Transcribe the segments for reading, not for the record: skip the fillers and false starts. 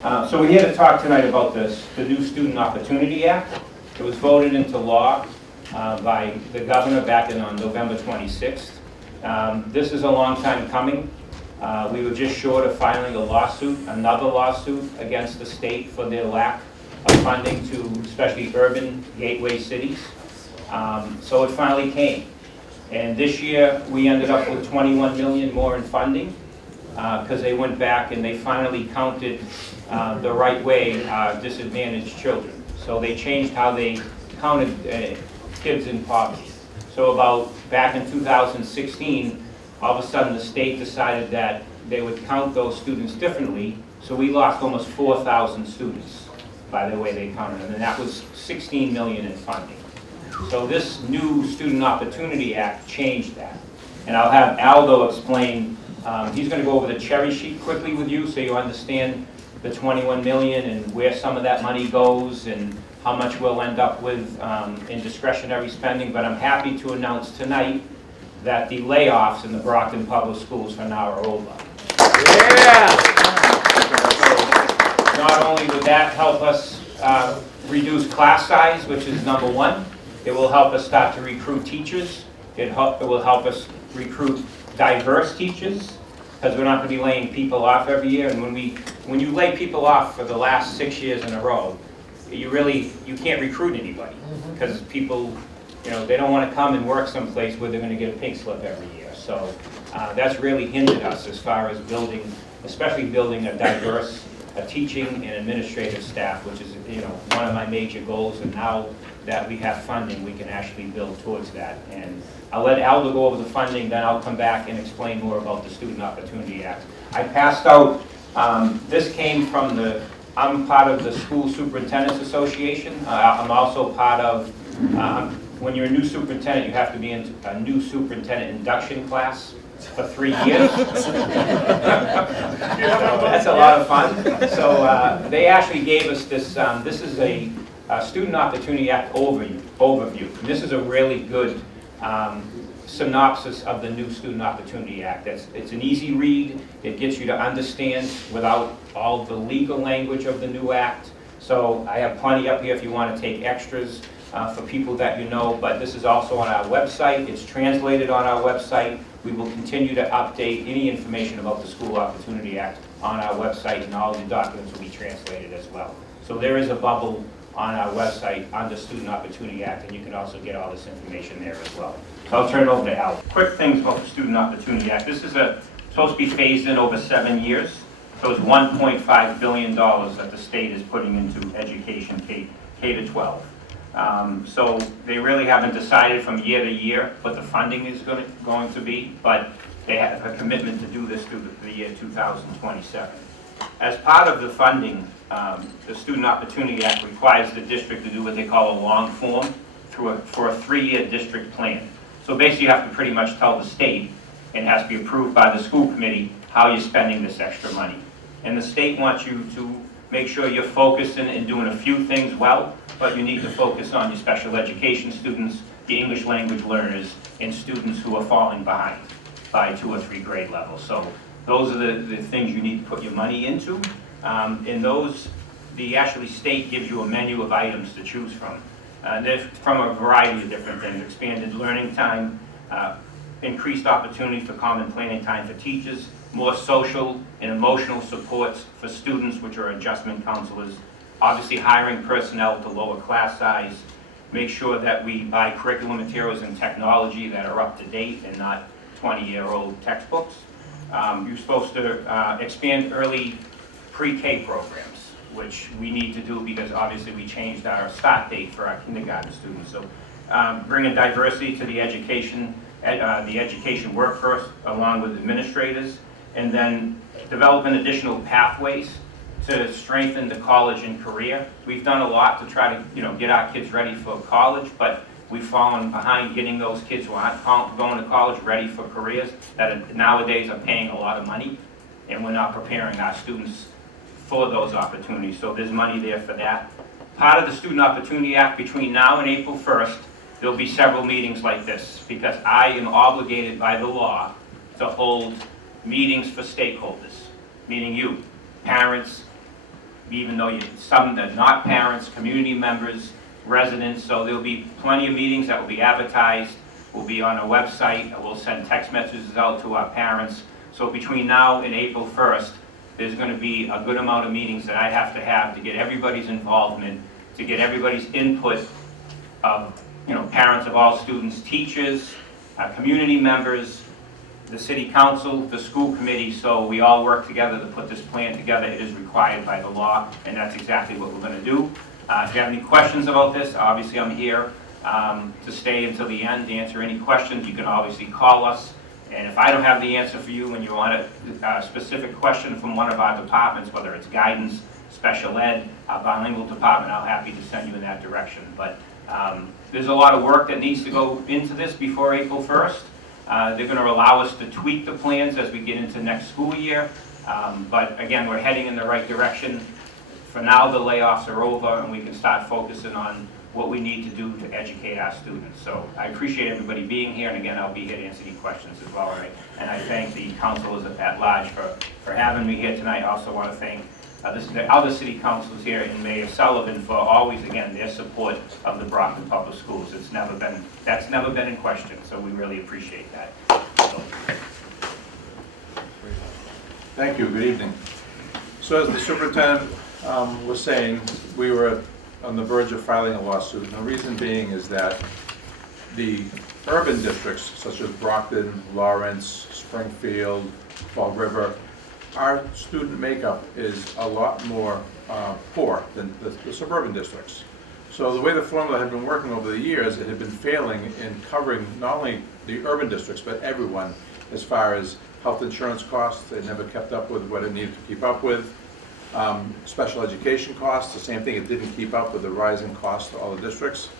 So we're here to talk tonight about the new Student Opportunity Act. It was voted into law by the governor back on November 26th. This is a long time coming. We were just short of filing another lawsuit against the state for their lack of funding to especially urban gateway cities. So it finally came. And this year we ended up with 21 million more in funding because they went back and they finally counted the right way disadvantaged children. So they changed how they counted kids in poverty. So back in 2016, all of a sudden the state decided that they would count those students differently. So we lost almost 4,000 students by the way they counted them, and that was 16 million in funding. So this new Student Opportunity Act changed that. And I'll have Aldo explain, he's going to go over the cherry sheet quickly with you so you understand the 21 million and where some of that money goes and how much we'll end up with in discretionary spending. But I'm happy to announce tonight that the layoffs in the Brockton Public Schools for now are over. Yeah! So not only would that help us reduce class size, which is number one, it will help us start to recruit teachers. It will help us recruit diverse teachers, because we're not going to be laying people off every year. And when you lay people off for the last 6 years in a row, you can't recruit anybody, because people, they don't want to come and work someplace where they're going to get a pink slip every year. So that's really hindered us as far as especially building a diverse teaching and administrative staff, which is one of my major goals. And now that we have funding, we can actually build towards that. And I'll let Aldo go over the funding, then I'll come back and explain more about the Student Opportunity Act. I passed out, this came from I'm part of the School Superintendents Association. I'm also part of, when you're a new superintendent, you have to be in a new superintendent induction class for 3 years. So that's a lot of fun. So they actually gave us this, this is a Student Opportunity Act overview. And this is a really good synopsis of the new Student Opportunity Act. It's an easy read. It gets you to understand without all the legal language of the new act. So I have plenty up here if you want to take extras for people that you know, but this is also on our website. It's translated on our website. We will continue to update any information about the School Opportunity Act on our website, and all the documents will be translated as well. So there is a bubble on our website under Student Opportunity Act, and you can also get all this information there as well. So I'll turn it over to Al. Quick things about the Student Opportunity Act. This is supposed to be phased in over 7 years. So it's $1.5 billion that the state is putting into education K to 12. So they really haven't decided from year to year what the funding is going to be, but they have a commitment to do this through the year 2027. As part of the funding, the Student Opportunity Act requires the district to do what they call a long form for a 3-year district plan. So basically you have to pretty much tell the state, and it has to be approved by the school committee, how you're spending this extra money. And the state wants you to make sure you're focusing and doing a few things well, but you need to focus on your special education students, the English language learners, and students who are falling behind by 2 or 3 grade levels. So those are the things you need to put your money into. And the actually state gives you a menu of items to choose from. They're from a variety of different things: expanded learning time, increased opportunity for common planning time for teachers, more social and emotional supports for students, which are adjustment counselors, obviously hiring personnel to lower class size, make sure that we buy curriculum materials and technology that are up to date and not 20-year-old textbooks. You're supposed to expand early pre-K programs, which we need to do because obviously we changed our start date for our kindergarten students. So bringing diversity to the education workforce along with administrators, and then developing additional pathways to strengthen the college and career. We've done a lot to try to get our kids ready for college, but we've fallen behind getting those kids who aren't going to college ready for careers that nowadays are paying a lot of money, and we're not preparing our students for those opportunities. So there's money there for that. Part of the Student Opportunity Act, between now and April 1st, there'll be several meetings like this, because I am obligated by the law to hold meetings for stakeholders, meaning you, parents, even though some that are not parents, community members, residents, so there'll be plenty of meetings that will be advertised, will be on our website, we'll send text messages out to our parents. So between now and April 1st, there's going to be a good amount of meetings that I have to get everybody's involvement, to get everybody's input of, parents of all students, teachers, community members, the city council, the school committee, so we all work together to put this plan together. It is required by the law, and that's exactly what we're going to do. If you have any questions about this, obviously I'm here to stay until the end to answer any questions. You can obviously call us, and if I don't have the answer for you and you want a specific question from one of our departments, whether it's guidance, special ed, bilingual department, I'll happy to send you in that direction. But there's a lot of work that needs to go into this before April 1st. They're going to allow us to tweak the plans as we get into next school year. But again, we're heading in the right direction. For now, the layoffs are over and we can start focusing on what we need to do to educate our students. So I appreciate everybody being here, and again, I'll be here to answer any questions as well. Right? And I thank the councilors at large for having me here tonight. I also want to thank the other city councilors here and Mayor Sullivan for always, again, their support of the Brockton Public Schools. That's never been in question, so we really appreciate that. So. Thank you. Good evening. So as the superintendent was saying, we were on the verge of filing a lawsuit. And the reason being is that the urban districts, such as Brockton, Lawrence, Springfield, Fall River, our student makeup is a lot more poor than the suburban districts. So the way the formula had been working over the years, it had been failing in covering not only the urban districts, but everyone as far as health insurance costs. They never kept up with what it needed to keep up with. Special education costs, the same thing, it didn't keep up with the rising costs to all the districts.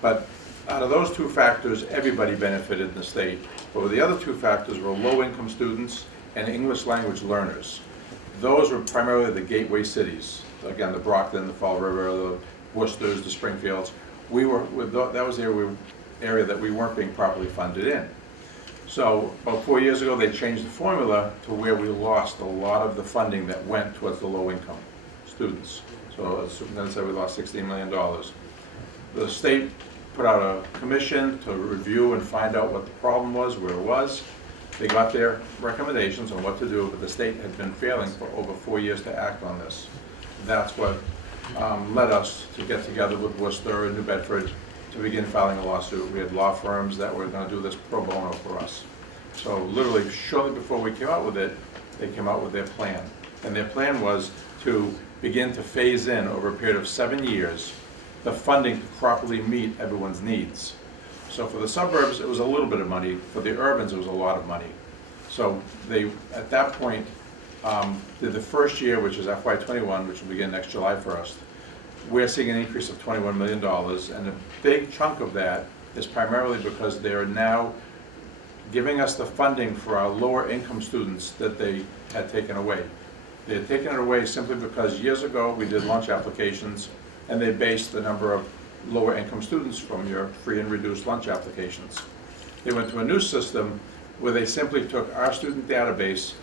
But out of those two factors, everybody benefited in the state. But the other two factors were low-income students and English language learners. Those were primarily the gateway cities. Again, the Brockton, the Fall River, the Worcesters, the Springfields. That was the area that we weren't being properly funded in. So about 4 years ago, they changed the formula to where we lost a lot of the funding that went towards the low-income students. So as the superintendent said, we lost $16 million. The state put out a commission to review and find out what the problem was, where it was. They got their recommendations on what to do, but the state had been failing for over 4 years to act on this. That's what led us to get together with Worcester and New Bedford to begin filing a lawsuit. We had law firms that were going to do this pro bono for us. So literally shortly before we came out with it, they came out with their plan. And their plan was to begin to phase in over a period of 7 years the funding to properly meet everyone's needs. So for the suburbs, it was a little bit of money. For the urbans, it was a lot of money. So they, at that point, did the first year, which is FY21, which will begin next July 1st. We're seeing an increase of $21 million, and a big chunk of that is primarily because they are now giving us the funding for our lower income students that they had taken away. They had taken it away simply because years ago we did lunch applications, and they based the number of lower income students from your free and reduced lunch applications. They went to a new system where they simply took our student database,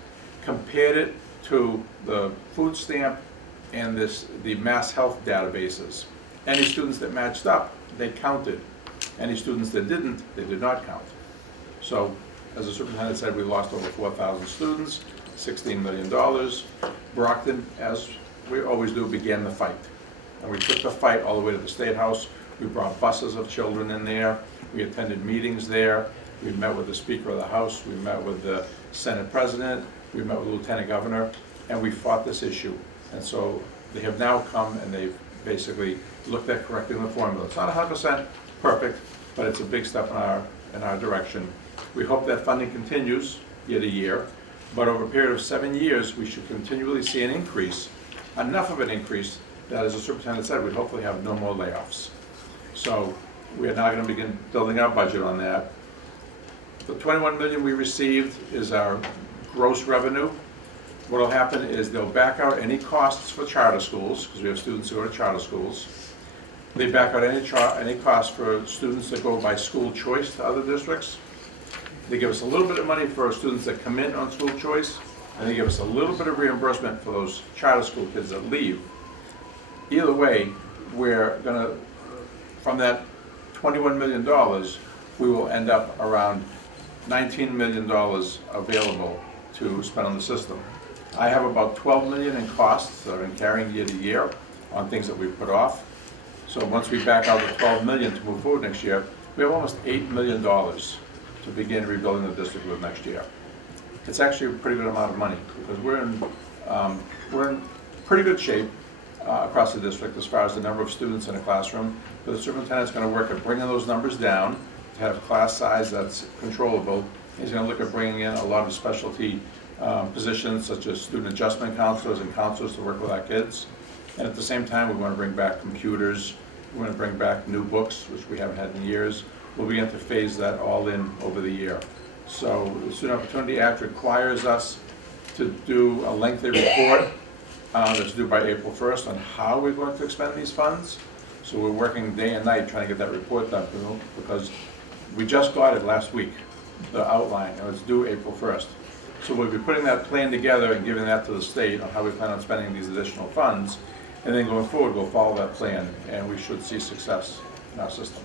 compared it to the food stamp and the mass health databases. Any students that matched up, they counted. Any students that didn't, they did not count. So, as the superintendent said, we lost over 4,000 students, $16 million. Brockton, as we always do, began the fight. And we took the fight all the way to the State House. We brought buses of children in there. We attended meetings there. We met with the Speaker of the House. We met with the Senate President. We met with the Lieutenant Governor. And we fought this issue. And so they have now come and they've basically looked at correcting the formula. It's not 100% perfect, but it's a big step in our direction. We hope that funding continues year to year, but over a period of 7 years, we should continually see an increase, enough of an increase that, as the superintendent said, we hopefully have no more layoffs. So we are now going to begin building our budget on that. The $21 million we received is our gross revenue. What will happen is they'll back out any costs for charter schools, because we have students who go to charter schools. They back out any costs for students that go by school choice to other districts. They give us a little bit of money for students that come in on school choice, and they give us a little bit of reimbursement for those charter school kids that leave. Either way, we're gonna, from that $21 million, we will end up around $19 million available to spend on the system. I have about 12 million in costs that I've been carrying year to year on things that we've put off. So once we back out the 12 million to move forward next year, we have almost $8 million to begin rebuilding the district with next year. It's actually a pretty good amount of money because we're in pretty good shape across the district as far as the number of students in a classroom. But the superintendent's going to work at bringing those numbers down to have class size that's controllable. He's going to look at bringing in a lot of specialty positions such as student adjustment counselors and counselors to work with our kids. And at the same time, we want to bring back computers. We want to bring back new books, which we haven't had in years. We'll begin to phase that all in over the year. So the Student Opportunity Act requires us to do a lengthy report that's due by April 1st on how we're going to expend these funds. So we're working day and night trying to get that report done because we just got it last week, the outline, and it's due April 1st. So we'll be putting that plan together and giving that to the state on how we plan on spending these additional funds. And then going forward, we'll follow that plan and we should see success in our system.